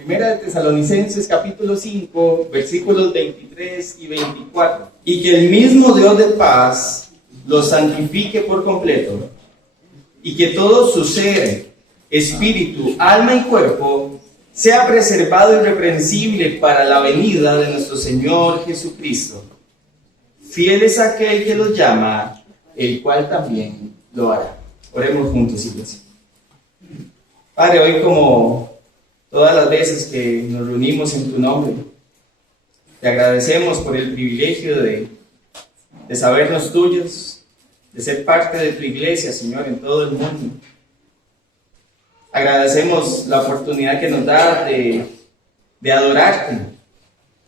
Primera de Tesalonicenses capítulo 5, versículos 23 y 24. Y que el mismo Dios de paz los santifique por completo, y que todo su ser, espíritu, alma y cuerpo sea preservado irreprensible para la venida de nuestro Señor Jesucristo. Fiel es aquel que los llama, el cual también lo hará. Oremos juntos, iglesia. Padre, hoy como todas las veces que nos reunimos en tu nombre, te agradecemos por el privilegio de sabernos tuyos, de ser parte de tu iglesia, Señor, en todo el mundo. Agradecemos la oportunidad que nos das de adorarte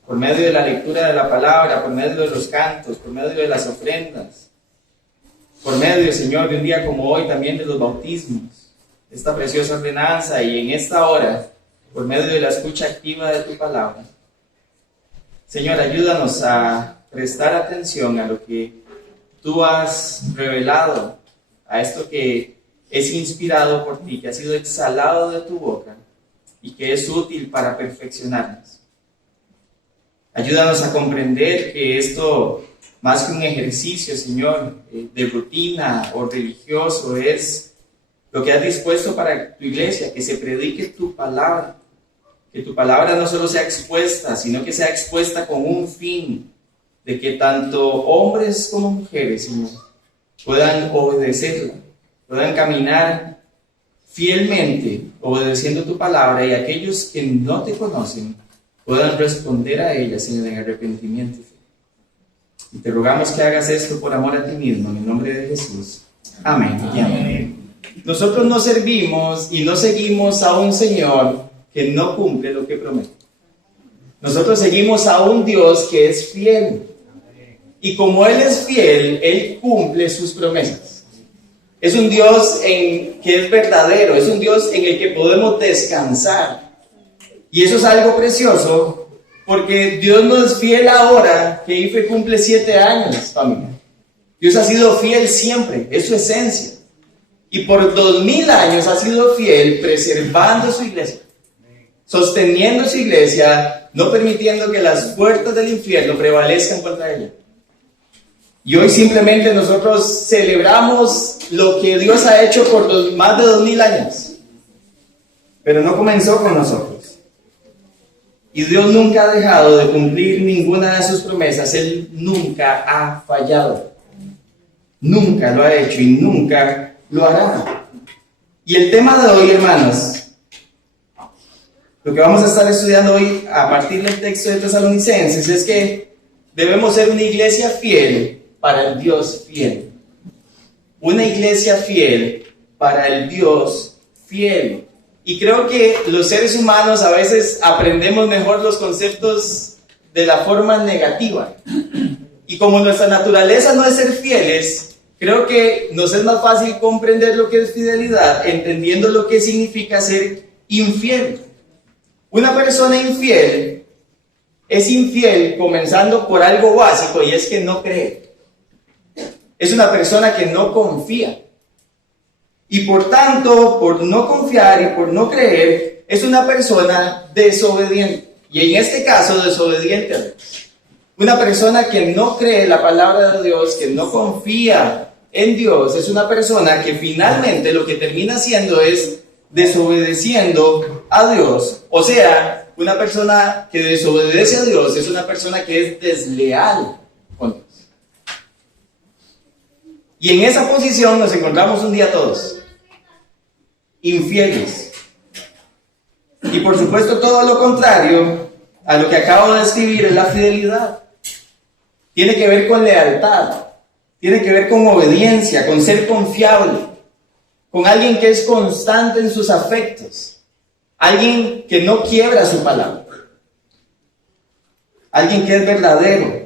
por medio de la lectura de la palabra, por medio de los cantos, por medio de las ofrendas, por medio, Señor, de un día como hoy también de los bautismos, esta preciosa ordenanza, y en esta hora, por medio de la escucha activa de tu palabra. Señor, ayúdanos a prestar atención a lo que tú has revelado, a esto que es inspirado por ti, que ha sido exhalado de tu boca y que es útil para perfeccionarnos. Ayúdanos a comprender que esto, más que un ejercicio, Señor, de rutina o religioso, es lo que has dispuesto para tu iglesia, que se predique tu palabra, que tu palabra no solo sea expuesta, sino que sea expuesta con un fin, de que tanto hombres como mujeres, Señor, puedan obedecerla, puedan caminar fielmente obedeciendo tu palabra, y aquellos que no te conocen puedan responder a ella, Señor, en arrepentimiento. Y te rogamos que hagas esto por amor a ti mismo, en el nombre de Jesús. Amén y amén. Nosotros no servimos y no seguimos a un Señor que no cumple lo que promete. Nosotros seguimos a un Dios que es fiel. Y como Él es fiel, Él cumple sus promesas. Es un Dios que es verdadero, es un Dios en el que podemos descansar. Y eso es algo precioso, porque Dios no es fiel ahora que Ife cumple 7 años, familia. Dios ha sido fiel siempre, es su esencia. Y por 2000 años ha sido fiel preservando su iglesia, sosteniendo su iglesia, no permitiendo que las puertas del infierno prevalezcan contra ella. Y hoy simplemente nosotros celebramos lo que Dios ha hecho por más de 2000 años. Pero no comenzó con nosotros. Y Dios nunca ha dejado de cumplir ninguna de sus promesas. Él nunca ha fallado. Nunca lo ha hecho y nunca lo hará. Y el tema de hoy, hermanos, lo que vamos a estar estudiando hoy a partir del texto de Tesalonicenses, es que debemos ser una iglesia fiel para el Dios fiel. Una iglesia fiel para el Dios fiel. Y creo que los seres humanos a veces aprendemos mejor los conceptos de la forma negativa. Y como nuestra naturaleza no es ser fieles, creo que nos es más fácil comprender lo que es fidelidad, entendiendo lo que significa ser infiel. Una persona infiel es infiel comenzando por algo básico, y es que no cree. Es una persona que no confía. Y por tanto, por no confiar y por no creer, es una persona desobediente. Y en este caso, desobediente a Dios. Una persona que no cree la palabra de Dios, que no confía en Dios, es una persona que finalmente lo que termina haciendo es desobedeciendo a Dios. O sea, una persona que desobedece a Dios es una persona que es desleal con Dios. Y en esa posición nos encontramos un día todos, infieles. Y por supuesto todo lo contrario a lo que acabo de escribir es la fidelidad. Tiene que ver con lealtad, tiene que ver con obediencia, con ser confiable, con alguien que es constante en sus afectos, alguien que no quiebra su palabra, alguien que es verdadero.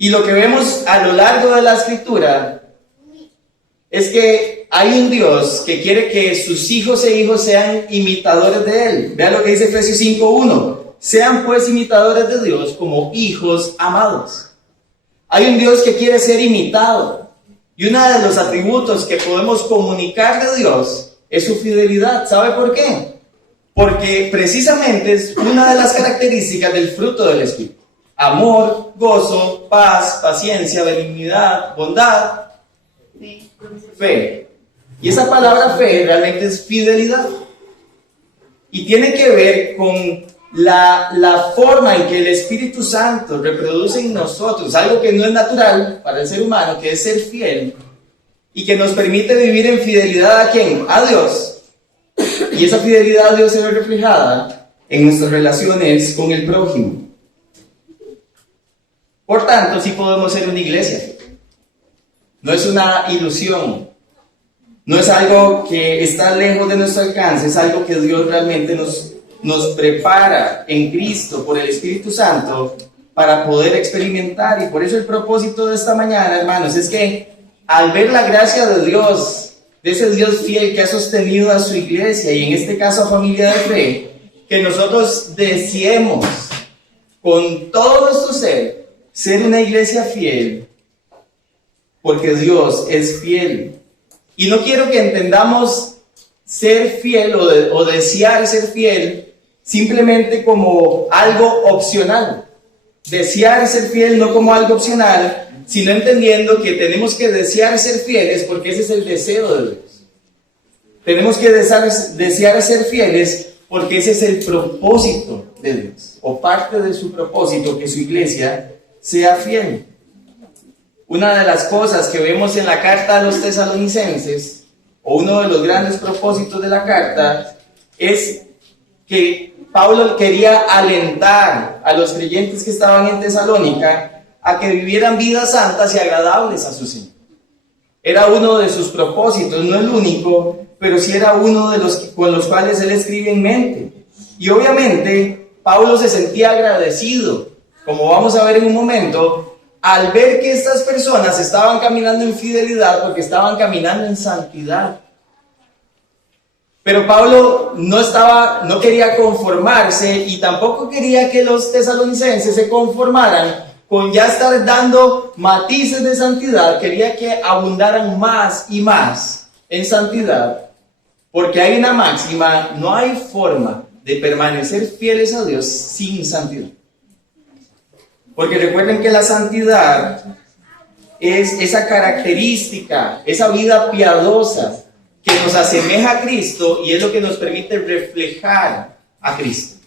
Y lo que vemos a lo largo de la escritura es que hay un Dios que quiere que sus hijos e hijos sean imitadores de Él. Vean lo que dice Efesios 5:1. Sean pues imitadores de Dios como hijos amados. Hay un Dios que quiere ser imitado. Y uno de los atributos que podemos comunicar de Dios es su fidelidad. ¿Sabe por qué? Porque precisamente es una de las características del fruto del Espíritu. Amor, gozo, paz, paciencia, benignidad, bondad, fe. Y esa palabra fe realmente es fidelidad. Y tiene que ver con la forma en que el Espíritu Santo reproduce en nosotros algo que no es natural para el ser humano, que es ser fiel, y que nos permite vivir en fidelidad ¿a quién? A Dios. Y esa fidelidad a Dios se ve reflejada en nuestras relaciones con el prójimo. Por tanto, sí podemos ser una iglesia. No es una ilusión. No es algo que está lejos de nuestro alcance. Es algo que Dios realmente nos prepara en Cristo por el Espíritu Santo para poder experimentar. Y por eso el propósito de esta mañana, hermanos, es que al ver la gracia de Dios, de ese Dios fiel que ha sostenido a su iglesia y en este caso a Familia de Fe, que nosotros deseemos con todo nuestro ser una iglesia fiel, porque Dios es fiel. Y no quiero que entendamos ser fiel o desear ser fiel simplemente como algo opcional. Desear ser fiel no como algo opcional, sino entendiendo que tenemos que desear ser fieles porque ese es el deseo de Dios. Tenemos que desear ser fieles porque ese es el propósito de Dios, o parte de su propósito, que su iglesia sea fiel. Una de las cosas que vemos en la carta a los tesalonicenses, o uno de los grandes propósitos de la carta, es que Pablo quería alentar a los creyentes que estaban en Tesalónica a que vivieran vidas santas y agradables a su Señor. Era uno de sus propósitos, no el único, pero sí era uno de los con los cuales él escribe en mente. Y obviamente Pablo se sentía agradecido, como vamos a ver en un momento, al ver que estas personas estaban caminando en fidelidad porque estaban caminando en santidad. Pero Pablo no quería conformarse y tampoco quería que los tesalonicenses se conformaran con ya estar dando matices de santidad. Quería que abundaran más y más en santidad, porque hay una máxima: no hay forma de permanecer fieles a Dios sin santidad. Porque recuerden que la santidad es esa característica, esa vida piadosa que nos asemeja a Cristo y es lo que nos permite reflejar a Cristo.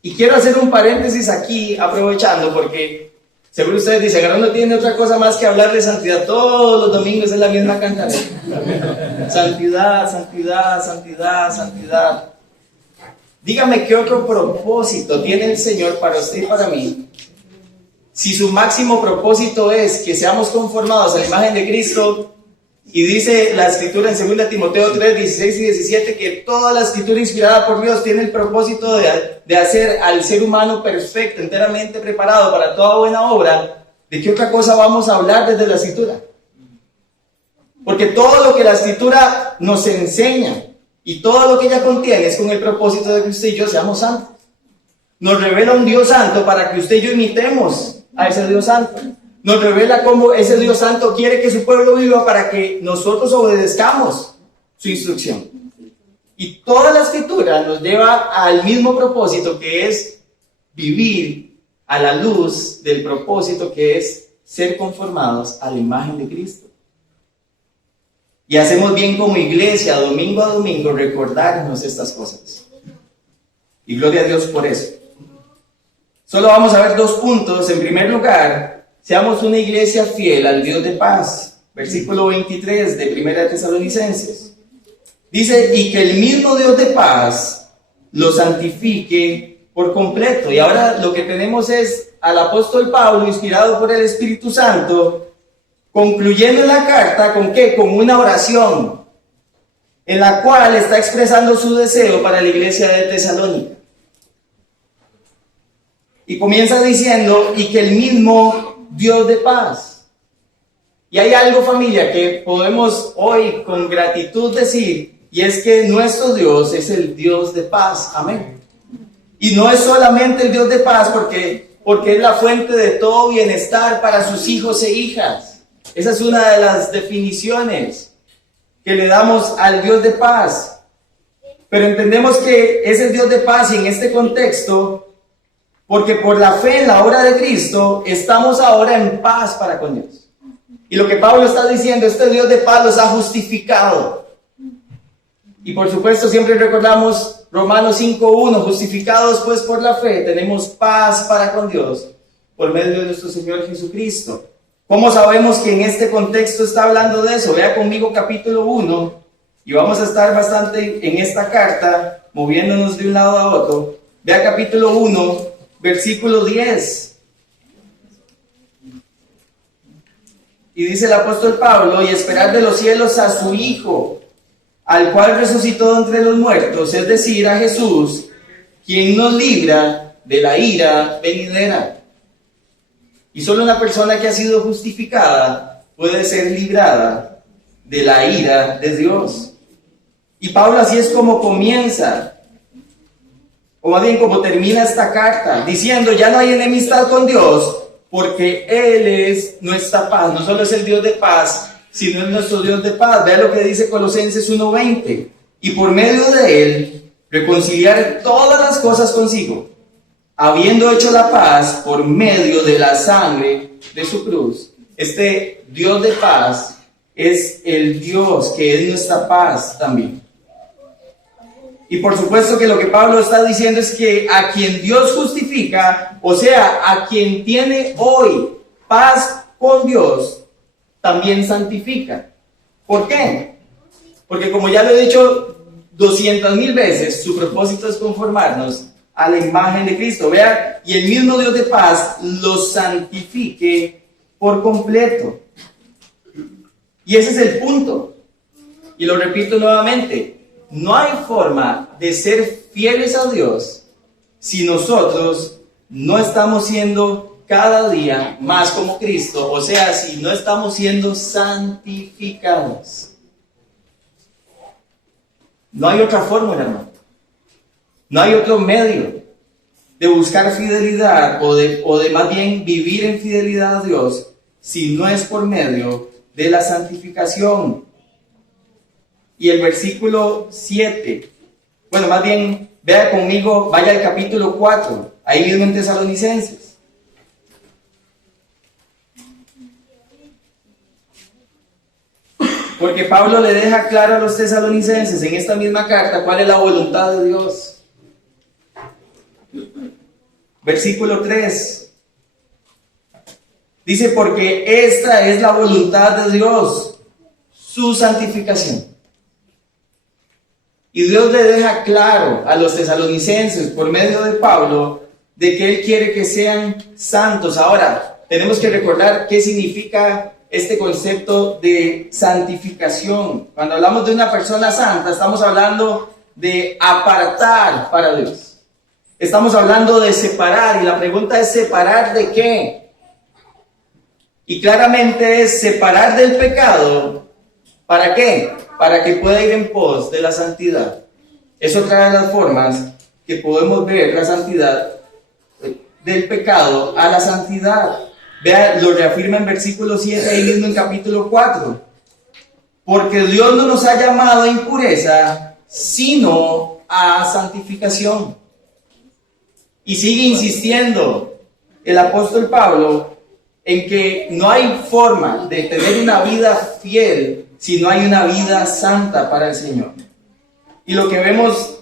Y quiero hacer un paréntesis aquí, aprovechando, porque seguro ustedes dicen, ahora no tiene otra cosa más que hablar de santidad. Todos los domingos es la misma cantarela. Santidad, santidad, santidad, santidad. Dígame qué otro propósito tiene el Señor para usted y para mí, si su máximo propósito es que seamos conformados a la imagen de Cristo. Y dice la Escritura en 2 Timoteo 3, 16 y 17 que toda la Escritura inspirada por Dios tiene el propósito de hacer al ser humano perfecto, enteramente preparado para toda buena obra. ¿De qué otra cosa vamos a hablar desde la Escritura? Porque todo lo que la Escritura nos enseña y todo lo que ella contiene es con el propósito de que usted y yo seamos santos. Nos revela un Dios santo para que usted y yo imitemos a ese Dios santo. Nos revela cómo ese Dios santo quiere que su pueblo viva para que nosotros obedezcamos su instrucción. Y toda la Escritura nos lleva al mismo propósito, que es vivir a la luz del propósito que es ser conformados a la imagen de Cristo. Y hacemos bien como iglesia, domingo a domingo, recordarnos estas cosas. Y gloria a Dios por eso. Solo vamos a ver 2 puntos. En primer lugar, seamos una iglesia fiel al Dios de paz. Versículo 23 de 1 Tesalonicenses. Dice, y que el mismo Dios de paz lo santifique por completo. Y ahora lo que tenemos es al apóstol Pablo, inspirado por el Espíritu Santo, concluyendo la carta, ¿con qué? Con una oración, en la cual está expresando su deseo para la iglesia de Tesalónica. Y comienza diciendo, y que el mismo Dios de paz. Y hay algo, familia, que podemos hoy con gratitud decir, y es que nuestro Dios es el Dios de paz. Amén. Y no es solamente el Dios de paz porque es la fuente de todo bienestar para sus hijos e hijas. Esa es una de las definiciones que le damos al Dios de paz. Pero entendemos que es el Dios de paz y en este contexto, porque por la fe en la obra de Cristo, estamos ahora en paz para con Dios. Y lo que Pablo está diciendo, este Dios de paz los ha justificado. Y por supuesto siempre recordamos Romanos 5:1, justificados pues por la fe, tenemos paz para con Dios por medio de nuestro Señor Jesucristo. ¿Cómo sabemos que en este contexto está hablando de eso? Vea conmigo capítulo 1 y vamos a estar bastante en esta carta, moviéndonos de un lado a otro. Vea capítulo 1, versículo 10. Y dice el apóstol Pablo, y esperar de los cielos a su Hijo, al cual resucitó entre los muertos, es decir, a Jesús, quien nos libra de la ira venidera. Y solo una persona que ha sido justificada puede ser librada de la ira de Dios. Y Pablo así es como comienza, o más bien como termina esta carta, diciendo, ya no hay enemistad con Dios, porque Él es nuestra paz. No solo es el Dios de paz, sino es nuestro Dios de paz. Vea lo que dice Colosenses 1:20. Y por medio de Él, reconciliar todas las cosas consigo, habiendo hecho la paz por medio de la sangre de su cruz. Este Dios de paz es el Dios que es nuestra paz también. Y por supuesto que lo que Pablo está diciendo es que a quien Dios justifica, o sea, a quien tiene hoy paz con Dios, también santifica. ¿Por qué? Porque como ya lo he dicho 200,000 veces, su propósito es conformarnos a la imagen de Cristo. Vea, y el mismo Dios de paz los santifique por completo. Y ese es el punto. Y lo repito nuevamente. No hay forma de ser fieles a Dios si nosotros no estamos siendo cada día más como Cristo, o sea, si no estamos siendo santificados. No hay otra fórmula, hermano. No hay otro medio de buscar fidelidad o de más bien vivir en fidelidad a Dios si no es por medio de la santificación. Y el versículo 7, bueno, más bien, vea conmigo, vaya al capítulo 4, ahí mismo en Tesalonicenses. Porque Pablo le deja claro a los tesalonicenses en esta misma carta cuál es la voluntad de Dios. Versículo 3. Dice, porque esta es la voluntad de Dios, su santificación. Y Dios le deja claro a los tesalonicenses por medio de Pablo de que Él quiere que sean santos. Ahora, tenemos que recordar qué significa este concepto de santificación. Cuando hablamos de una persona santa, estamos hablando de apartar para Dios. Estamos hablando de separar, y la pregunta es ¿separar de qué? Y claramente es separar del pecado. ¿Para qué? Para que pueda ir en pos de la santidad. Es otra de las formas que podemos ver la santidad del pecado a la santidad. Vea, lo reafirma en versículo 7, ahí mismo en capítulo 4. Porque Dios no nos ha llamado a impureza, sino a santificación. Y sigue insistiendo el apóstol Pablo en que no hay forma de tener una vida fiel si no hay una vida santa para el Señor. Y lo que vemos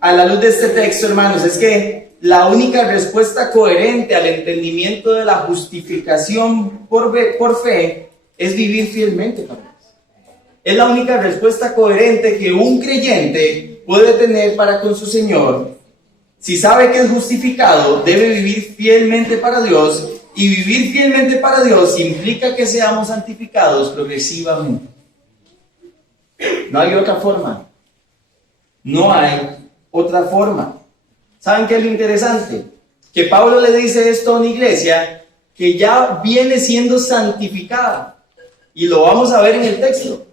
a la luz de este texto, hermanos, es que la única respuesta coherente al entendimiento de la justificación por fe es vivir fielmente para Dios. Es la única respuesta coherente que un creyente puede tener para con su Señor. Si sabe que es justificado, debe vivir fielmente para Dios, y vivir fielmente para Dios implica que seamos santificados progresivamente. No hay otra forma. No hay otra forma. ¿Saben qué es lo interesante? Que Pablo le dice esto a una iglesia que ya viene siendo santificada. Y lo vamos a ver en el texto.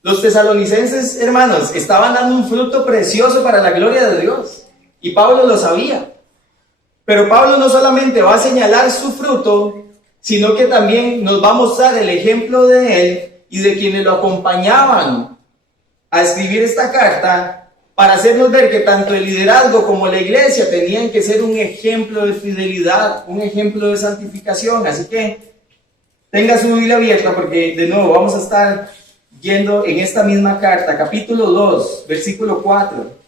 Los tesalonicenses, hermanos, estaban dando un fruto precioso para la gloria de Dios. Y Pablo lo sabía. Pero Pablo no solamente va a señalar su fruto, sino que también nos va a mostrar el ejemplo de él y de quienes lo acompañaban a escribir esta carta, para hacernos ver que tanto el liderazgo como la iglesia tenían que ser un ejemplo de fidelidad, un ejemplo de santificación. Así que tenga su Biblia abierta porque de nuevo vamos a estar yendo en esta misma carta, capítulo 2, versículo 4.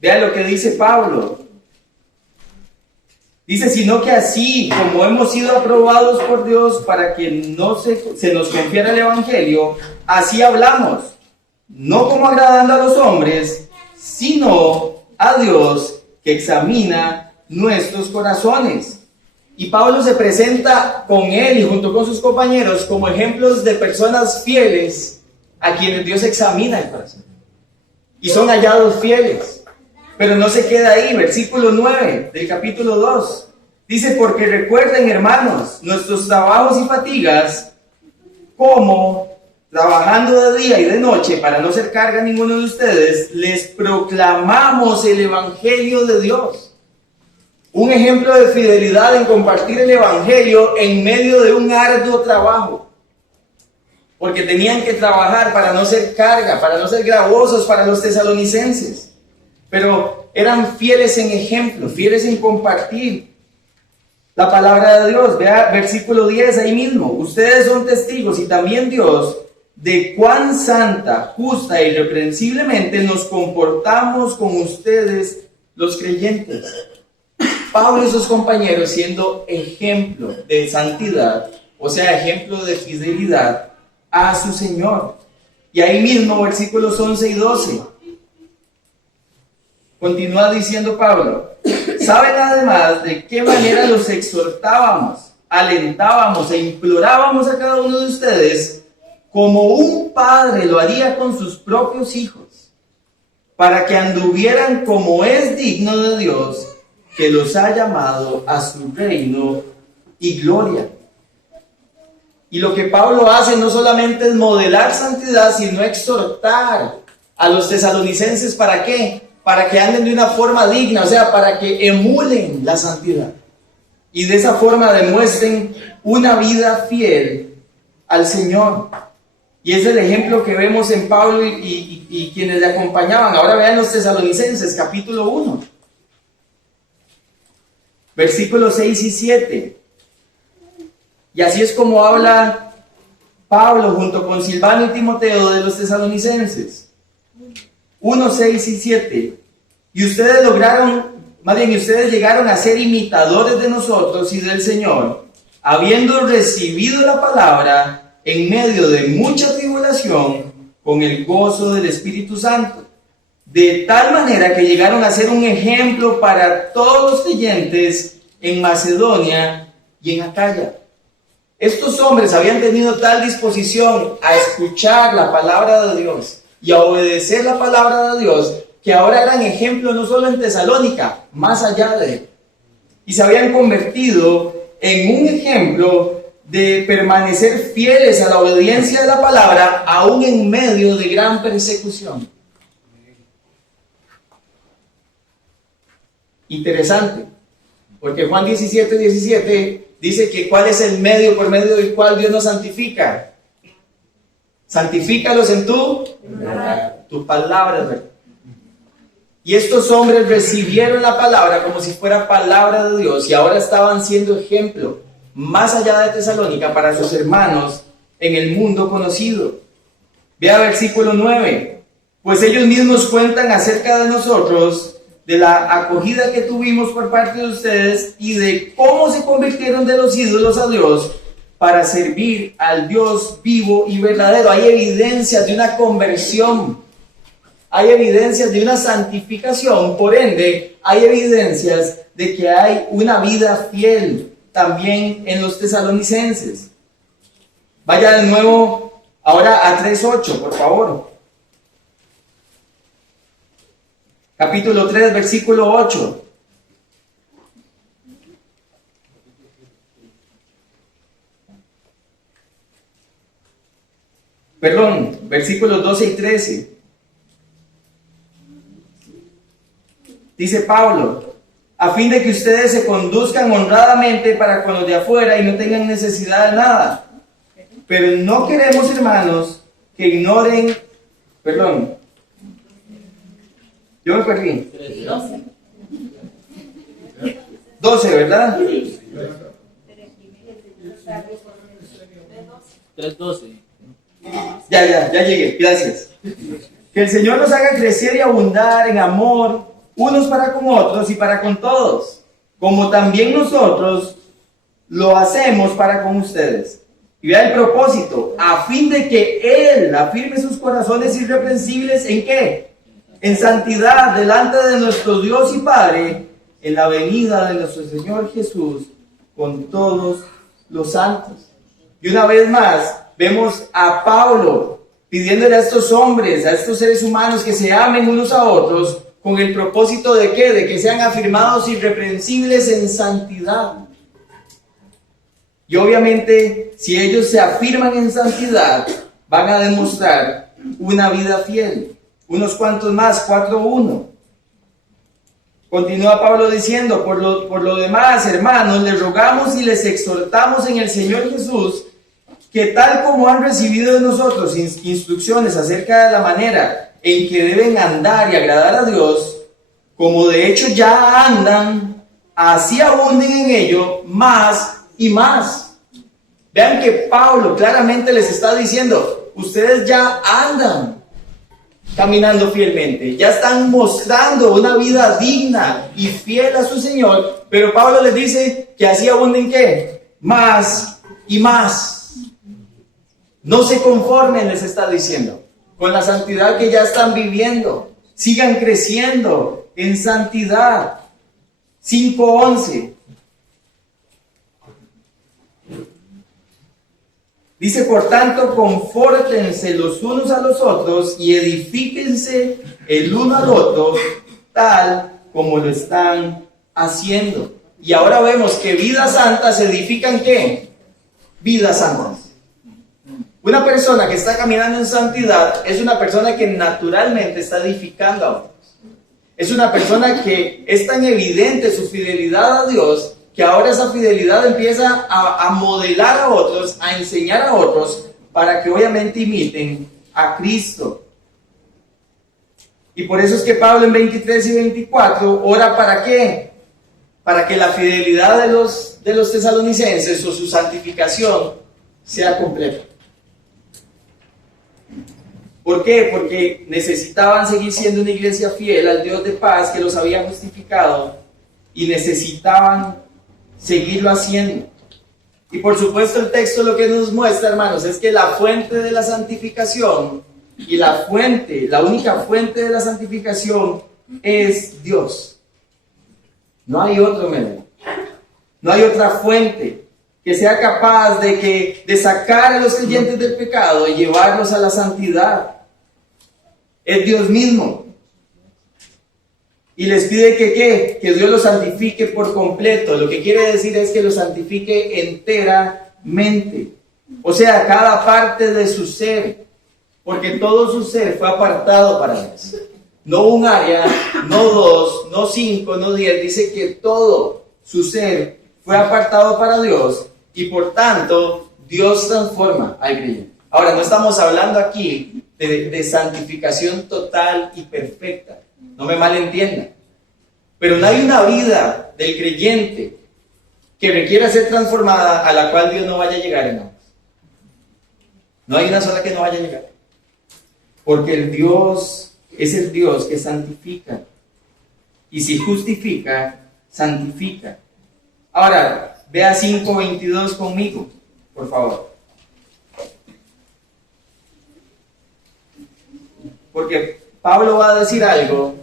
Vean lo que dice Pablo. Dice, sino que así como hemos sido aprobados por Dios para que no se nos confiera el Evangelio, así hablamos, no como agradando a los hombres, sino a Dios que examina nuestros corazones. Y Pablo se presenta con él y junto con sus compañeros como ejemplos de personas fieles a quienes Dios examina el corazón. Y son hallados fieles. Pero no se queda ahí, versículo 9 del capítulo 2. Dice, porque recuerden, hermanos, nuestros trabajos y fatigas, como trabajando de día y de noche, para no ser carga a ninguno de ustedes, les proclamamos el Evangelio de Dios. Un ejemplo de fidelidad en compartir el Evangelio en medio de un arduo trabajo. Porque tenían que trabajar para no ser carga, para no ser gravosos para los tesalonicenses. Pero eran fieles en ejemplo, fieles en compartir la palabra de Dios. Vea versículo 10 ahí mismo. Ustedes son testigos y también Dios de cuán santa, justa e irreprensiblemente nos comportamos con ustedes los creyentes. Pablo y sus compañeros siendo ejemplo de santidad, o sea, ejemplo de fidelidad a su Señor. Y ahí mismo versículos 11 y 12. Continúa diciendo Pablo, ¿saben además de qué manera los exhortábamos, alentábamos e implorábamos a cada uno de ustedes como un padre lo haría con sus propios hijos, para que anduvieran como es digno de Dios, que los ha llamado a su reino y gloria? Y lo que Pablo hace no solamente es modelar santidad, sino exhortar a los tesalonicenses, ¿para qué? Para que anden de una forma digna, o sea, para que emulen la santidad. Y de esa forma demuestren una vida fiel al Señor. Y es el ejemplo que vemos en Pablo y quienes le acompañaban. Ahora vean los tesalonicenses, capítulo 1. Versículos 6 y 7. Y así es como habla Pablo junto con Silvano y Timoteo de los tesalonicenses. 1, 6 y 7. Y ustedes ustedes llegaron a ser imitadores de nosotros y del Señor, habiendo recibido la palabra en medio de mucha tribulación, con el gozo del Espíritu Santo, de tal manera que llegaron a ser un ejemplo para todos los creyentes en Macedonia y en Acaya. Estos hombres habían tenido tal disposición a escuchar la palabra de Dios y a obedecer la palabra de Dios, que ahora eran ejemplo no solo en Tesalónica, más allá de él. Y se habían convertido en un ejemplo de permanecer fieles a la obediencia de la palabra, aún en medio de gran persecución. Interesante, porque Juan 17 dice que ¿cuál es el medio por medio del cual Dios nos santifica? Santifícalos en tu palabra, ¿verdad? Y estos hombres recibieron la palabra como si fuera palabra de Dios y ahora estaban siendo ejemplo más allá de Tesalónica para sus hermanos en el mundo conocido. Vea versículo 9. Pues ellos mismos cuentan acerca de nosotros, de la acogida que tuvimos por parte de ustedes y de cómo se convirtieron de los ídolos a Dios para servir al Dios vivo y verdadero. Hay evidencias de una conversión, hay evidencias de una santificación, por ende, hay evidencias de que hay una vida fiel también en los tesalonicenses. Vaya de nuevo ahora a 3:8, por favor. Capítulo 3, versículo 8. Perdón, versículos 12 y 13. Dice Pablo, a fin de que ustedes se conduzcan honradamente para con los de afuera y no tengan necesidad de nada, Pero no queremos, hermanos, que ignoren, perdón, yo me perdí. 12, ¿verdad? 3:12. Ya llegué, gracias. Que el Señor nos haga crecer y abundar en amor, unos para con otros y para con todos, como también nosotros lo hacemos para con ustedes. Y vea el propósito, a fin de que Él afirme sus corazones irreprensibles, ¿en qué? En santidad, delante de nuestro Dios y Padre, en la venida de nuestro Señor Jesús, con todos los santos. Y una vez más, vemos a Pablo pidiéndole a estos hombres, a estos seres humanos, que se amen unos a otros, con el propósito de ¿qué? De que sean afirmados irreprensibles en santidad. Y obviamente, si ellos se afirman en santidad, van a demostrar una vida fiel. Unos cuantos más, 4:1. Continúa Pablo diciendo, por lo demás, hermanos, les rogamos y les exhortamos en el Señor Jesús, que tal como han recibido de nosotros instrucciones acerca de la manera en que deben andar y agradar a Dios, como de hecho ya andan, así abunden en ello más y más. Vean que Pablo claramente les está diciendo, ustedes ya andan caminando fielmente, ya están mostrando una vida digna y fiel a su Señor, pero Pablo les dice que así abunden ¿qué? Más y más. No se conformen, les está diciendo, con la santidad que ya están viviendo. Sigan creciendo en santidad. 5:11. Dice, por tanto, confórtense los unos a los otros y edifíquense el uno al otro, tal como lo están haciendo. Y ahora vemos que vidas santas edifican ¿qué? Vidas santas. Una persona que está caminando en santidad es una persona que naturalmente está edificando a otros. Es una persona que es tan evidente su fidelidad a Dios que ahora esa fidelidad empieza a modelar a otros, a enseñar a otros, para que obviamente imiten a Cristo. Y por eso es que Pablo en 23 y 24 ora ¿para qué? Para que la fidelidad de los tesalonicenses o su santificación sea completa. ¿Por qué? Porque necesitaban seguir siendo una iglesia fiel al Dios de paz que los había justificado y necesitaban seguirlo haciendo. Y por supuesto el texto lo que nos muestra, hermanos, es que la fuente de la santificación y la única fuente de la santificación es Dios. No hay otro medio. No hay otra fuente que sea capaz de sacar a los creyentes del pecado y llevarlos a la santidad. Es Dios mismo. Y les pide que Dios los santifique por completo. Lo que quiere decir es que los santifique enteramente. O sea, cada parte de su ser. Porque todo su ser fue apartado para Dios. No un área, no 2, no 5, no 10. Dice que todo su ser fue apartado para Dios. Y por tanto, Dios transforma al creyente. Ahora, no estamos hablando aquí de santificación total y perfecta. No me malentiendan. Pero no hay una vida del creyente que requiera ser transformada a la cual Dios no vaya a llegar, hermanos. No hay una sola que no vaya a llegar. Porque el Dios es el Dios que santifica. Y si justifica, santifica. Ahora, vea 5:22 conmigo, por favor. Porque Pablo va a decir algo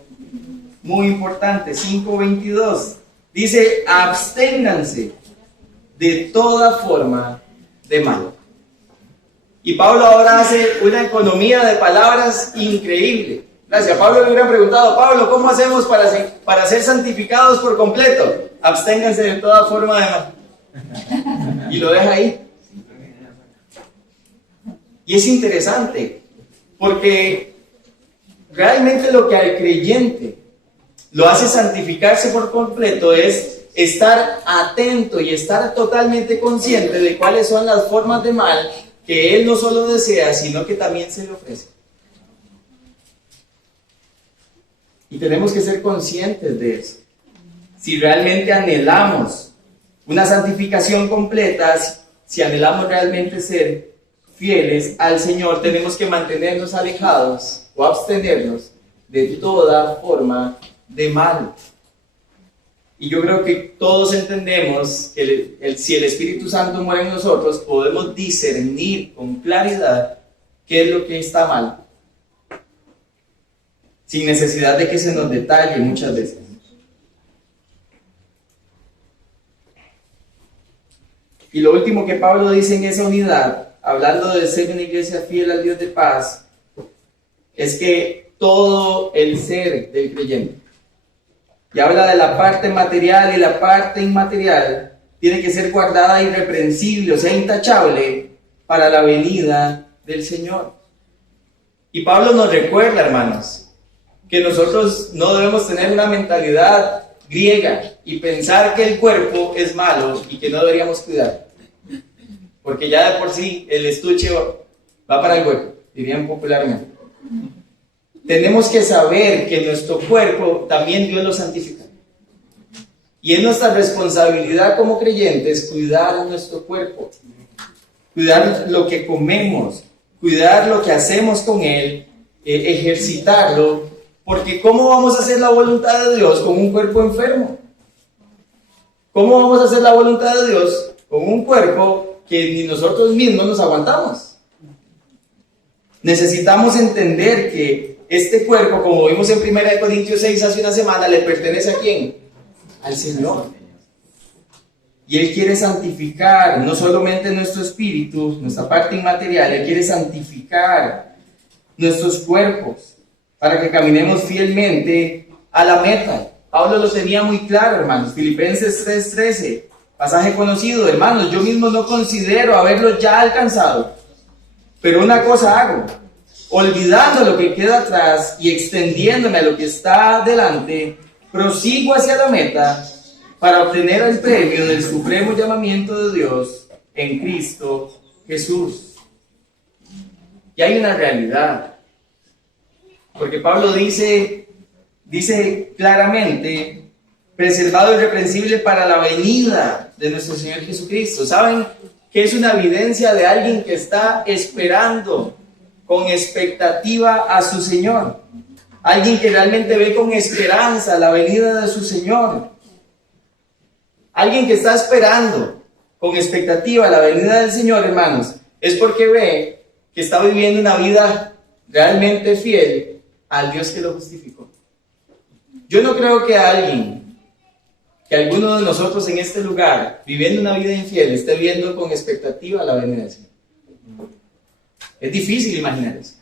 muy importante. 5:22 dice, absténganse de toda forma de mal. Y Pablo ahora hace una economía de palabras increíble. Gracias. A Pablo le hubieran preguntado, Pablo, ¿cómo hacemos para ser santificados por completo? Absténganse de toda forma de mal. Y lo deja ahí. Y es interesante, porque realmente lo que al creyente lo hace santificarse por completo es estar atento y estar totalmente consciente de cuáles son las formas de mal que Él no solo desea, sino que también se le ofrece. Y tenemos que ser conscientes de eso. Si realmente anhelamos una santificación completa, si anhelamos realmente ser fieles al Señor, tenemos que mantenernos alejados o abstenernos de toda forma de mal. Y yo creo que todos entendemos que si el Espíritu Santo muere en nosotros, podemos discernir con claridad qué es lo que está mal, sin necesidad de que se nos detalle muchas veces. Y lo último que Pablo dice en esa unidad, hablando de ser una iglesia fiel al Dios de paz, es que todo el ser del creyente, y habla de la parte material y la parte inmaterial, tiene que ser guardada irreprensible, o sea, intachable, para la venida del Señor. Y Pablo nos recuerda, hermanos, que nosotros no debemos tener una mentalidad griega y pensar que el cuerpo es malo y que no deberíamos cuidar. Porque ya de por sí el estuche va para el hueco, dirían popularmente. Tenemos que saber que nuestro cuerpo también Dios lo santifica. Y es nuestra responsabilidad como creyentes cuidar nuestro cuerpo, cuidar lo que comemos, cuidar lo que hacemos con él, ejercitarlo, porque ¿cómo vamos a hacer la voluntad de Dios con un cuerpo enfermo? ¿Cómo vamos a hacer la voluntad de Dios con un cuerpo que ni nosotros mismos nos aguantamos? Necesitamos entender que este cuerpo, como vimos en 1 Corintios 6 hace una semana, ¿le pertenece a quién? Al Señor. Y Él quiere santificar no solamente nuestro espíritu, nuestra parte inmaterial, Él quiere santificar nuestros cuerpos para que caminemos fielmente a la meta. Pablo lo tenía muy claro, hermanos. Filipenses 3:13, pasaje conocido. Hermanos, yo mismo no considero haberlo ya alcanzado, pero una cosa hago, olvidando lo que queda atrás y extendiéndome a lo que está delante, prosigo hacia la meta para obtener el premio del supremo llamamiento de Dios en Cristo Jesús. Y hay una realidad, porque Pablo dice claramente, preservado irreprensible para la venida de nuestro Señor Jesucristo. ¿Saben qué es una evidencia de alguien que está esperando con expectativa a su Señor? Alguien que realmente ve con esperanza la venida de su Señor. Alguien que está esperando con expectativa la venida del Señor, hermanos, es porque ve que está viviendo una vida realmente fiel al Dios que lo justificó. Yo no creo que alguno de nosotros en este lugar, viviendo una vida infiel, esté viendo con expectativa la venida del Señor. Es difícil imaginar eso.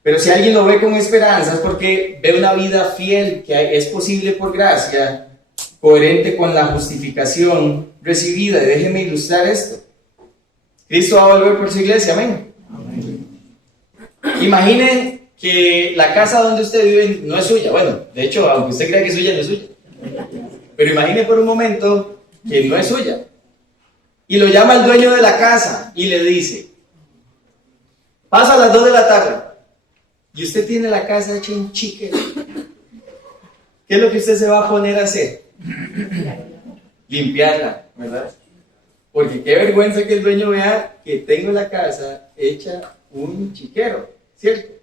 Pero si alguien lo ve con esperanza es porque ve una vida fiel que es posible por gracia, coherente con la justificación recibida. Y déjenme ilustrar esto. Cristo va a volver por su iglesia, amén. Imaginen que la casa donde usted vive no es suya. Bueno, de hecho, aunque usted crea que es suya, no es suya. Pero imagine por un momento que no es suya. Y lo llama el dueño de la casa y le dice, pasa a las 2 de la tarde y usted tiene la casa hecha un chique. ¿Qué es lo que usted se va a poner a hacer? Limpiarla, ¿verdad? Porque qué vergüenza que el dueño vea que tengo la casa hecha un chiquero, ¿cierto?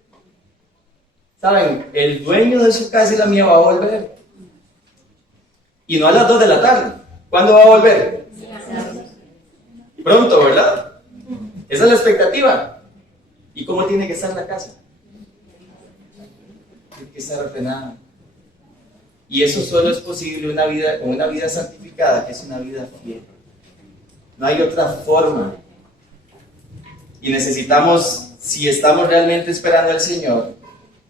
¿Saben? El dueño de su casa y la mía va a volver. Y no a las 2 de la tarde. ¿Cuándo va a volver? Pronto, ¿verdad? Esa es la expectativa. ¿Y cómo tiene que estar la casa? Tiene que estar ordenada. Y eso solo es posible con una vida santificada, que es una vida fiel. No hay otra forma. Y necesitamos, si estamos realmente esperando al Señor,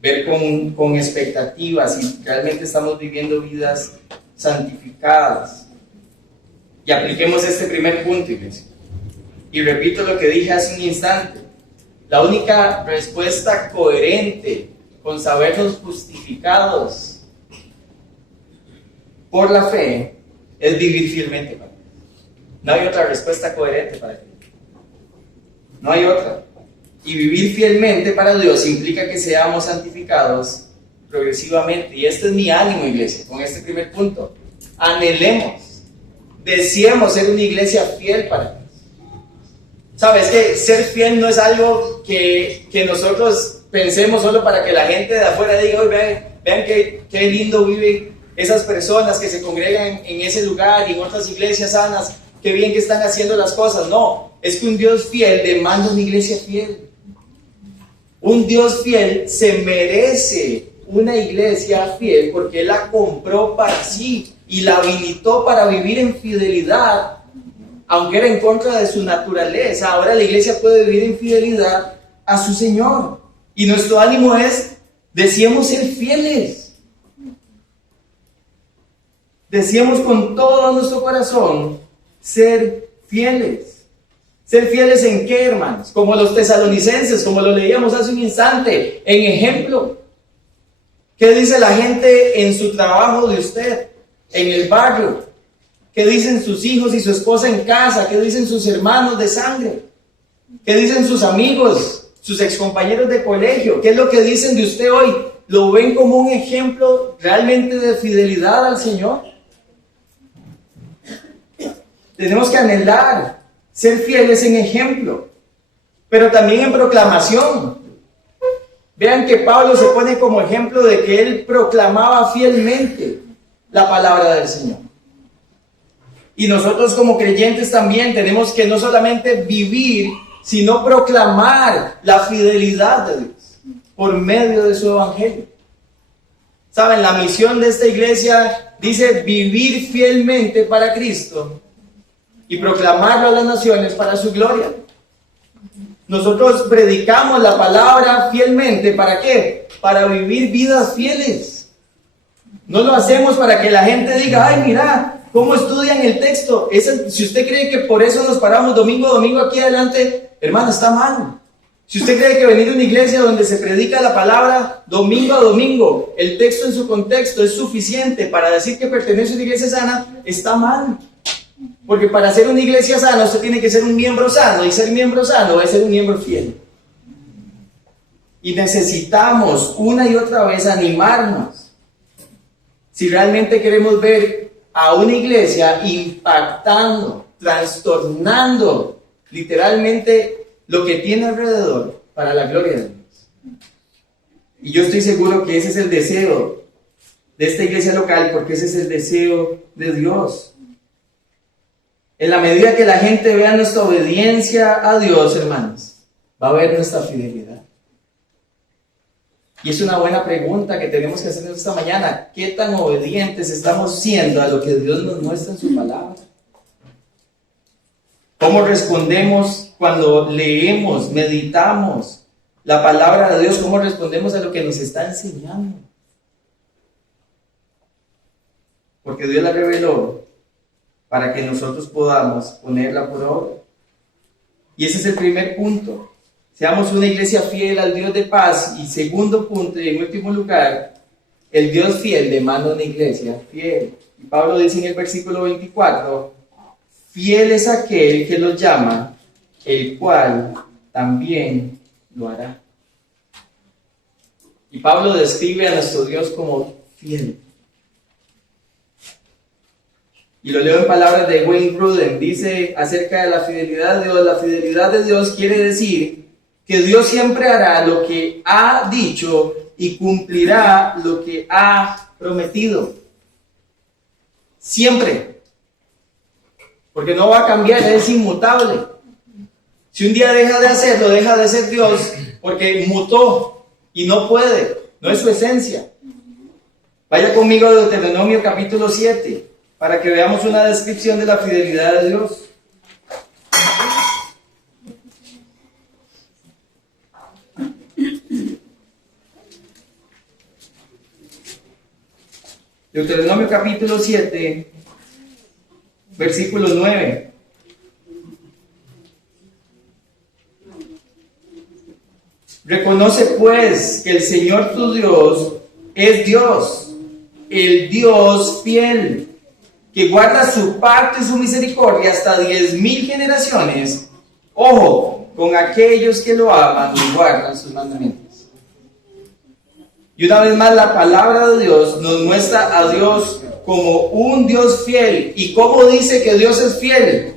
ver con expectativa si realmente estamos viviendo vidas santificadas. Y apliquemos este primer punto, iglesia. Y repito lo que dije hace un instante. La única respuesta coherente con sabernos justificados por la fe es vivir fielmente para Dios. No hay otra respuesta coherente para Dios. No hay otra. Y vivir fielmente para Dios implica que seamos santificados progresivamente. Y este es mi ánimo, iglesia, con este primer punto. Anhelemos, deseemos ser una iglesia fiel para Dios. Sabes que ser fiel no es algo que nosotros pensemos solo para que la gente de afuera diga, oye, vean qué lindo viven esas personas que se congregan en ese lugar y en otras iglesias sanas, qué bien que están haciendo las cosas. No, es que un Dios fiel demanda una iglesia fiel. Un Dios fiel se merece una iglesia fiel porque Él la compró para sí y la habilitó para vivir en fidelidad, aunque era en contra de su naturaleza. Ahora la iglesia puede vivir en fidelidad a su Señor. Y nuestro ánimo es, deseemos ser fieles. Deseemos con todo nuestro corazón ser fieles. ¿Ser fieles en qué, hermanos? Como los tesalonicenses, como lo leíamos hace un instante, en ejemplo. ¿Qué dice la gente en su trabajo de usted? En el barrio. ¿Qué dicen sus hijos y su esposa en casa? ¿Qué dicen sus hermanos de sangre? ¿Qué dicen sus amigos, sus excompañeros de colegio? ¿Qué es lo que dicen de usted hoy? ¿Lo ven como un ejemplo realmente de fidelidad al Señor? Tenemos que anhelar ser fieles en ejemplo, pero también en proclamación. Vean que Pablo se pone como ejemplo de que él proclamaba fielmente la palabra del Señor. Y nosotros como creyentes también tenemos que no solamente vivir, sino proclamar la fidelidad de Dios por medio de su evangelio. Saben, la misión de esta iglesia dice vivir fielmente para Cristo y proclamarlo a las naciones para su gloria. Nosotros predicamos la palabra fielmente, ¿para qué? Para vivir vidas fieles. No lo hacemos para que la gente diga, ay, mira, cómo estudian el texto. Si usted cree que por eso nos paramos domingo a domingo aquí adelante, hermano, está mal. Si usted cree que venir a una iglesia donde se predica la palabra domingo a domingo, el texto en su contexto es suficiente para decir que pertenece a una iglesia sana, está mal. Porque para ser una iglesia sana, usted tiene que ser un miembro sano, y ser miembro sano es ser un miembro fiel. Y necesitamos una y otra vez animarnos. Si realmente queremos ver a una iglesia impactando, trastornando literalmente lo que tiene alrededor para la gloria de Dios. Y yo estoy seguro que ese es el deseo de esta iglesia local, porque ese es el deseo de Dios. En la medida que la gente vea nuestra obediencia a Dios, hermanos, va a ver nuestra fidelidad. Y es una buena pregunta que tenemos que hacernos esta mañana. ¿Qué tan obedientes estamos siendo a lo que Dios nos muestra en su palabra? ¿Cómo respondemos cuando leemos, meditamos la palabra de Dios? ¿Cómo respondemos a lo que nos está enseñando? Porque Dios la reveló para que nosotros podamos ponerla por obra. Y ese es el primer punto. Seamos una iglesia fiel al Dios de paz. Y segundo punto, y en último lugar, el Dios fiel demanda una iglesia fiel. Y Pablo dice en el versículo 24, fiel es aquel que los llama, el cual también lo hará. Y Pablo describe a nuestro Dios como fiel. Y lo leo en palabras de Wayne Grudem. Dice acerca de la fidelidad de Dios: la fidelidad de Dios quiere decir que Dios siempre hará lo que ha dicho y cumplirá lo que ha prometido. Siempre. Porque no va a cambiar, es inmutable. Si un día deja de hacerlo, deja de ser Dios porque mutó y no puede. No es su esencia. Vaya conmigo a Deuteronomio capítulo 7. Para que veamos una descripción de la fidelidad de Dios. Deuteronomio capítulo 7, versículo 9. Reconoce pues que el Señor tu Dios es Dios, el Dios fiel, que guarda su pacto y su misericordia hasta 10,000 generaciones. Ojo, con aquellos que lo aman y guardan sus mandamientos. Y una vez más, la palabra de Dios nos muestra a Dios como un Dios fiel. ¿Y cómo dice que Dios es fiel?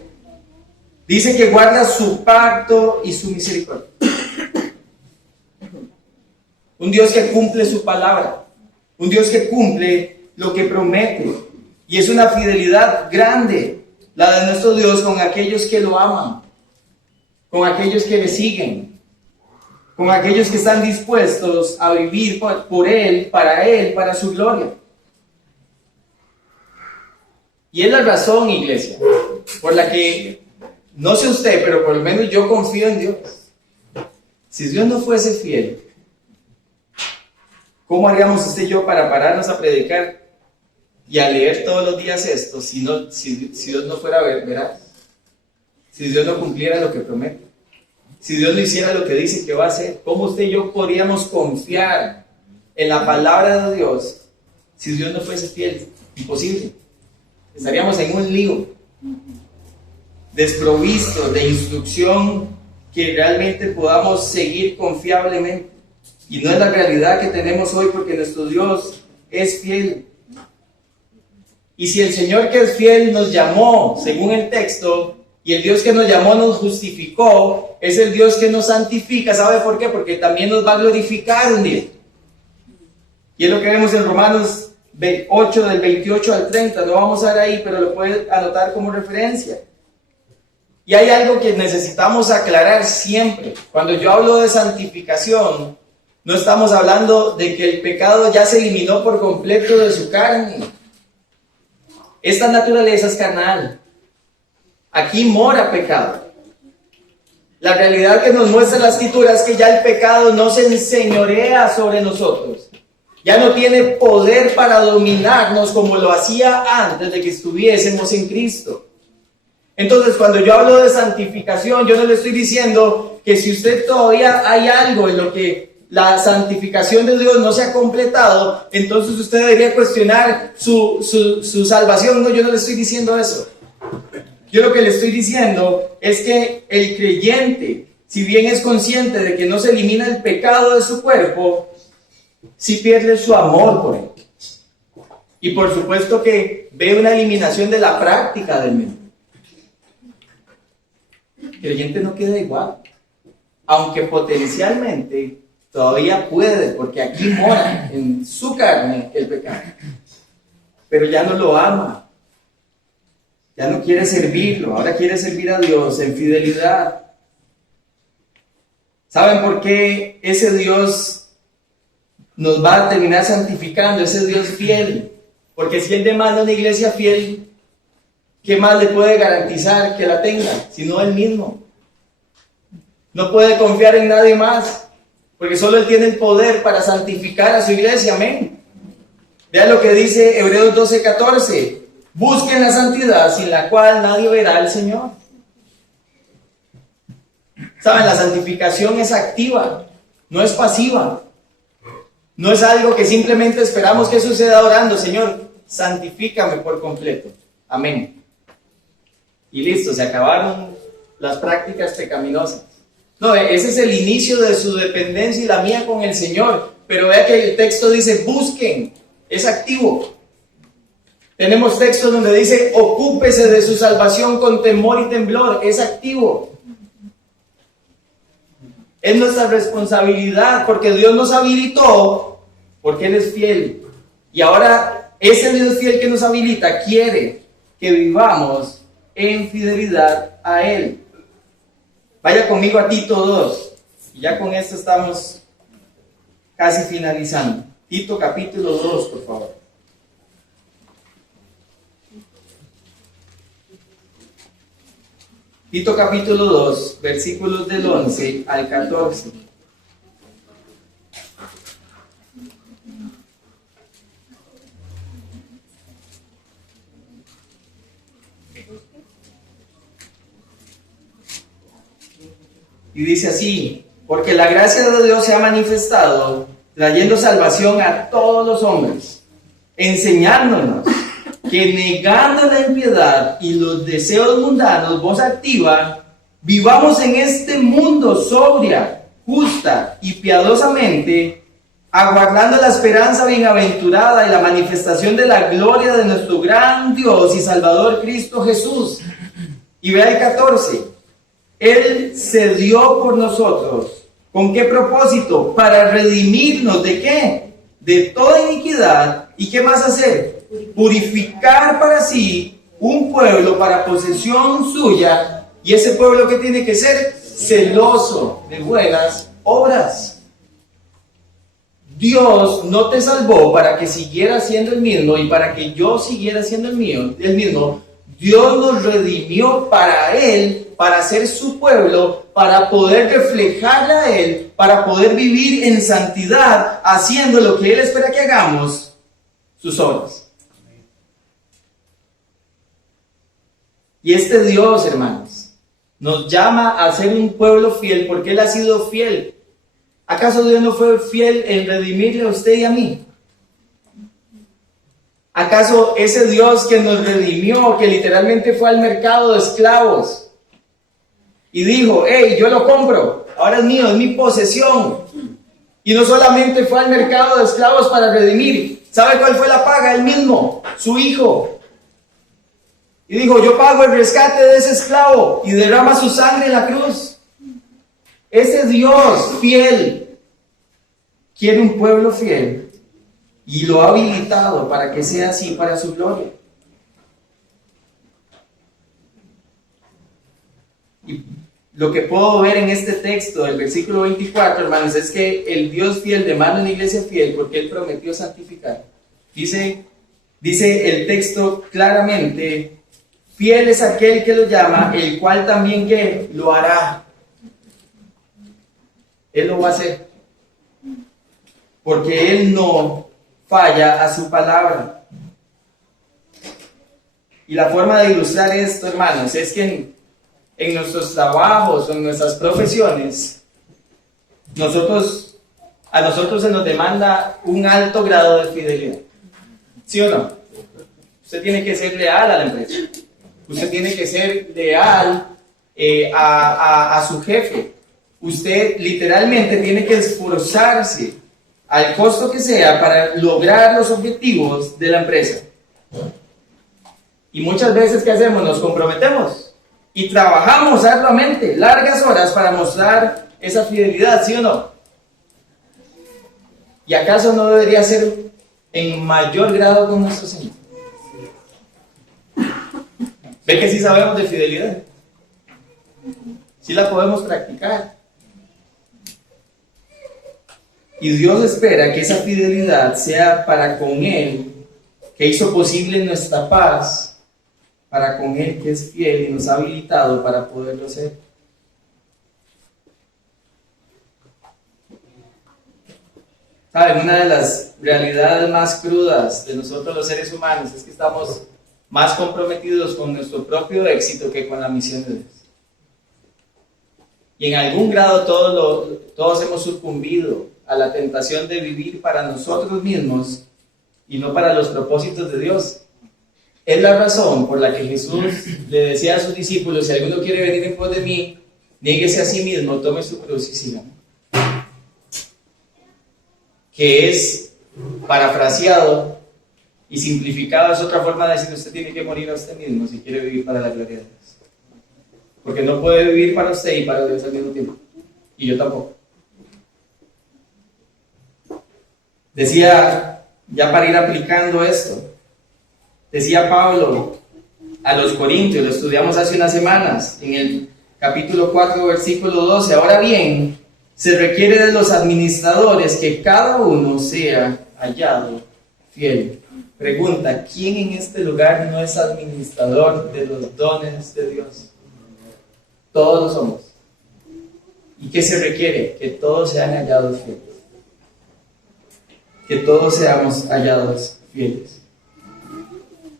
Dice que guarda su pacto y su misericordia. Un Dios que cumple su palabra. Un Dios que cumple lo que promete. Y es una fidelidad grande la de nuestro Dios con aquellos que lo aman, con aquellos que le siguen, con aquellos que están dispuestos a vivir por Él, para su gloria. Y es la razón, iglesia, por la que, no sé usted, pero por lo menos yo confío en Dios. Si Dios no fuese fiel, ¿cómo haríamos usted y yo para pararnos a predicar y a leer todos los días esto si Dios no fuera veraz? Si Dios no cumpliera lo que promete, si Dios no hiciera lo que dice que va a hacer, ¿cómo usted y yo podríamos confiar en la palabra de Dios si Dios no fuese fiel? Imposible. Estaríamos en un lío, desprovisto de instrucción que realmente podamos seguir confiablemente. Y no es la realidad que tenemos hoy, porque nuestro Dios es fiel. Y si el Señor, que es fiel, nos llamó, según el texto, y el Dios que nos llamó nos justificó, es el Dios que nos santifica. ¿Sabe por qué? Porque también nos va a glorificar un día. Y es lo que vemos en Romanos 8, del 28 al 30. No vamos a ver ahí, pero lo puede anotar como referencia. Y hay algo que necesitamos aclarar siempre. Cuando yo hablo de santificación, no estamos hablando de que el pecado ya se eliminó por completo de su carne. Esta naturaleza es carnal. Aquí mora pecado. La realidad que nos muestra la Escritura es que ya el pecado no se enseñorea sobre nosotros. Ya no tiene poder para dominarnos como lo hacía antes de que estuviésemos en Cristo. Entonces, cuando yo hablo de santificación, yo no le estoy diciendo que si usted todavía hay algo en lo que la santificación de Dios no se ha completado, entonces usted debería cuestionar su salvación. No, yo no le estoy diciendo eso. Yo lo que le estoy diciendo es que el creyente, si bien es consciente de que no se elimina el pecado de su cuerpo, sí pierde su amor por él. Y por supuesto que ve una eliminación de la práctica del mismo. El creyente no queda igual, aunque potencialmente todavía puede, porque aquí mora en su carne el pecado, pero ya no lo ama. Ya no quiere servirlo, ahora quiere servir a Dios en fidelidad. ¿Saben por qué ese Dios nos va a terminar santificando, ese Dios fiel? Porque si Él demanda una iglesia fiel, ¿qué más le puede garantizar que la tenga? Sino Él mismo. No puede confiar en nadie más, porque solo Él tiene el poder para santificar a su iglesia. Amén. Vean lo que dice Hebreos 12:14. Busquen la santidad sin la cual nadie verá al Señor. ¿Saben? La santificación es activa, no es pasiva. No es algo que simplemente esperamos que suceda orando: Señor, santifícame por completo. Amén. Y listo, se acabaron las prácticas pecaminosas. No, ese es el inicio de su dependencia y la mía con el Señor. Pero vea que el texto dice: busquen, es activo. Tenemos textos donde dice: ocúpese de su salvación con temor y temblor, es activo. Es nuestra responsabilidad, porque Dios nos habilitó, porque Él es fiel. Y ahora ese Dios fiel que nos habilita quiere que vivamos en fidelidad a Él. Vaya conmigo a Tito 2, y ya con esto estamos casi finalizando. Tito capítulo 2, por favor. Tito capítulo 2, versículos del 11 al 14. Y dice así: porque la gracia de Dios se ha manifestado, trayendo salvación a todos los hombres, enseñándonos que negando la impiedad y los deseos mundanos, voz activa, Vivamos en este mundo sobria, justa y piadosamente, aguardando la esperanza bienaventurada y la manifestación de la gloria de nuestro gran Dios y Salvador Cristo Jesús. Y vea el 14. Él se dio por nosotros. ¿Con qué propósito? Para redimirnos ¿de qué? De toda iniquidad. ¿Y qué más hacer? Purificar para sí un pueblo para posesión suya. Y ese pueblo que tiene que ser celoso de buenas obras. Dios no te salvó para que siguieras siendo el mismo y para que yo siguiera siendo el mismo. Dios nos redimió para Él, para ser su pueblo, para poder reflejarle a Él, para poder vivir en santidad, haciendo lo que Él espera que hagamos, sus obras. Y este Dios, hermanos, nos llama a ser un pueblo fiel porque Él ha sido fiel. ¿Acaso Dios no fue fiel en redimirle a usted y a mí? ¿Acaso ese Dios que nos redimió, que literalmente fue al mercado de esclavos y dijo, hey, yo lo compro, ahora es mío, es mi posesión? Y no solamente fue al mercado de esclavos para redimir, ¿sabe cuál fue la paga? Él mismo, su hijo. Y dijo, yo pago el rescate de ese esclavo, y derrama su sangre en la cruz. Ese Dios fiel quiere un pueblo fiel y lo ha habilitado para que sea así para su gloria. Y lo que puedo ver en este texto del versículo 24, hermanos, es que el Dios fiel demanda una iglesia fiel porque Él prometió santificar. Dice el texto claramente, fiel es aquel que lo llama, el cual también que lo hará. Él lo va a hacer. Porque Él no falla a su palabra. Y la forma de ilustrar esto, hermanos, es que en nuestros trabajos o en nuestras profesiones, a nosotros se nos demanda un alto grado de fidelidad. ¿Sí o no? Usted tiene que ser leal a la empresa. Usted tiene que ser leal a su jefe. Usted literalmente tiene que esforzarse al costo que sea para lograr los objetivos de la empresa. Y muchas veces, ¿qué hacemos? Nos comprometemos y trabajamos arduamente, largas horas para mostrar esa fidelidad, ¿sí o no? ¿Y acaso no debería ser en mayor grado con nuestro Señor? ¿Ve que sí sabemos de fidelidad? Sí la podemos practicar. Y Dios espera que esa fidelidad sea para con Él, que hizo posible nuestra paz, para con Él que es fiel y nos ha habilitado para poderlo hacer. ¿Saben? Una de las realidades más crudas de nosotros los seres humanos es que estamos más comprometidos con nuestro propio éxito que con la misión de Dios. Y en algún grado todos hemos sucumbido a la tentación de vivir para nosotros mismos y no para los propósitos de Dios. Es la razón por la que Jesús le decía a sus discípulos, si alguno quiere venir en pos de mí, niéguese a sí mismo, tome su cruz y sígame. Que es parafraseado y simplificado, es otra forma de decir, usted tiene que morir a usted mismo si quiere vivir para la gloria de Dios. Porque no puede vivir para usted y para Dios al mismo tiempo. Y yo tampoco. Decía, ya para ir aplicando esto, decía Pablo a los Corintios, lo estudiamos hace unas semanas, en el capítulo 4, versículo 12, ahora bien, se requiere de los administradores que cada uno sea hallado fiel. Pregunta, ¿quién en este lugar no es administrador de los dones de Dios? Todos lo somos. ¿Y qué se requiere? Que todos sean hallados fieles. Que todos seamos hallados fieles.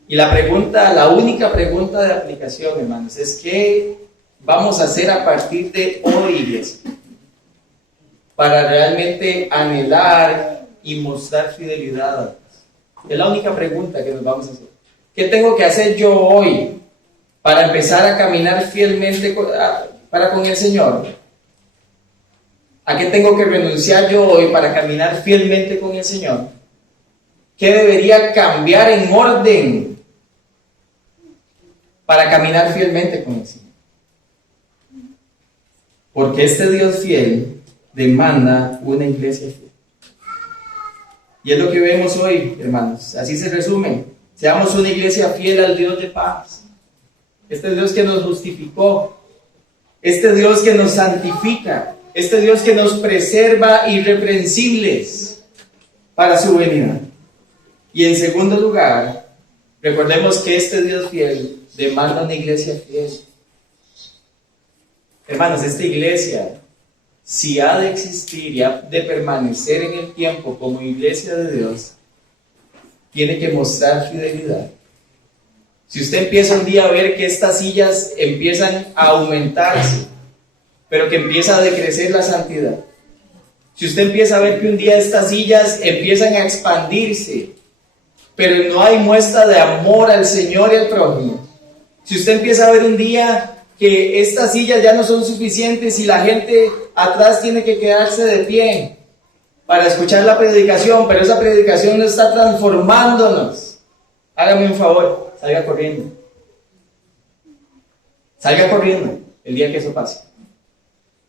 Y la única pregunta de aplicación, hermanos, es ¿qué vamos a hacer a partir de hoy, iglesia? Para realmente anhelar y mostrar fidelidad a Dios. Es la única pregunta que nos vamos a hacer. ¿Qué tengo que hacer yo hoy para empezar a caminar fielmente para con el Señor? ¿A qué tengo que renunciar yo hoy para caminar fielmente con el Señor? ¿Qué debería cambiar en orden para caminar fielmente con el Señor? Porque este Dios fiel demanda una iglesia fiel. Y es lo que vemos hoy, hermanos. Así se resume. Seamos una iglesia fiel al Dios de paz. Este Dios que nos justificó. Este Dios que nos santifica. Este Dios que nos preserva irreprensibles para su venida. Y en segundo lugar, recordemos que este Dios fiel demanda una iglesia fiel. Hermanos, esta iglesia, si ha de existir y ha de permanecer en el tiempo como iglesia de Dios, tiene que mostrar fidelidad. Si usted empieza un día a ver que estas sillas empiezan a aumentarse, pero que empieza a decrecer la santidad, si usted empieza a ver que un día estas sillas empiezan a expandirse, pero no hay muestra de amor al Señor y al prójimo, si usted empieza a ver un día que estas sillas ya no son suficientes y la gente atrás tiene que quedarse de pie para escuchar la predicación, pero esa predicación no está transformándonos, hágame un favor, salga corriendo. Salga corriendo el día que eso pase.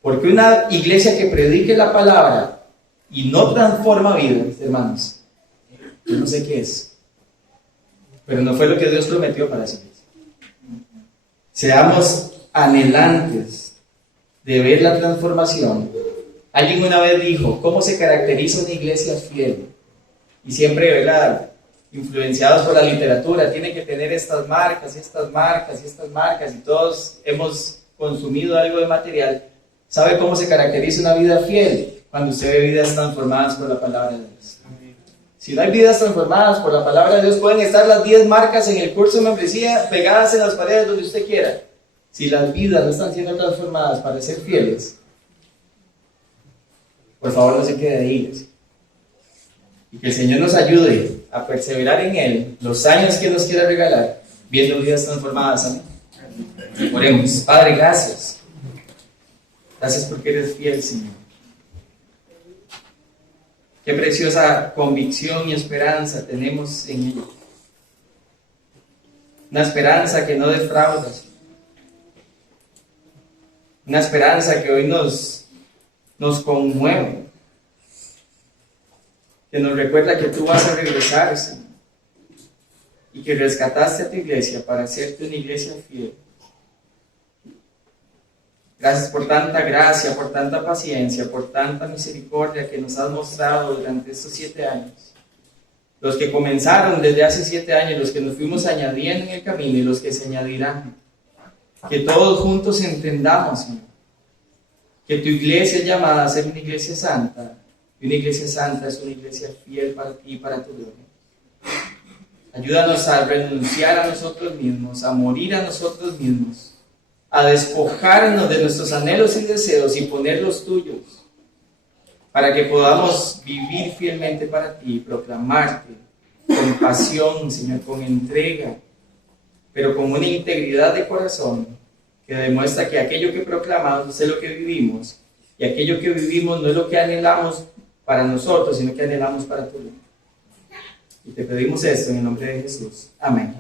Porque una iglesia que predique la palabra y no transforma vidas, hermanos, yo no sé qué es, pero no fue lo que Dios prometió para esa iglesia. Seamos anhelantes de ver la transformación. Alguien una vez dijo, ¿cómo se caracteriza una iglesia fiel? Y siempre, ¿verdad?, influenciados por la literatura, tiene que tener estas marcas, y estas marcas, y estas marcas, y todos hemos consumido algo de material. ¿Sabe cómo se caracteriza una vida fiel? Cuando usted ve vidas transformadas por la palabra de Dios. Si no hay vidas transformadas por la palabra de Dios, pueden estar las 10 marcas en el curso de membresía pegadas en las paredes donde usted quiera. Si las vidas no están siendo transformadas para ser fieles, por favor no se quede ahí. Y que el Señor nos ayude a perseverar en Él los años que nos quiera regalar, viendo vidas transformadas. Amén. Oremos. Padre, gracias. Gracias porque eres fiel, Señor. Qué preciosa convicción y esperanza tenemos en Él. Una esperanza que no defrauda. Una esperanza que hoy nos conmueve. Que nos recuerda que tú vas a regresar, Señor. Y que rescataste a tu iglesia para hacerte una iglesia fiel. Gracias por tanta gracia, por tanta paciencia, por tanta misericordia que nos has mostrado durante estos 7 años. Los que comenzaron desde hace 7 años, los que nos fuimos añadiendo en el camino y los que se añadirán. Que todos juntos entendamos, Señor, que tu iglesia es llamada a ser una iglesia santa. Y una iglesia santa es una iglesia fiel para ti y para tu gloria. Ayúdanos a renunciar a nosotros mismos, a morir a nosotros mismos, a despojarnos de nuestros anhelos y deseos y poner los tuyos, para que podamos vivir fielmente para ti, proclamarte con pasión, Señor, con entrega, pero con una integridad de corazón que demuestra que aquello que proclamamos es lo que vivimos, y aquello que vivimos no es lo que anhelamos para nosotros, sino que anhelamos para tu vida. Y te pedimos esto en el nombre de Jesús. Amén.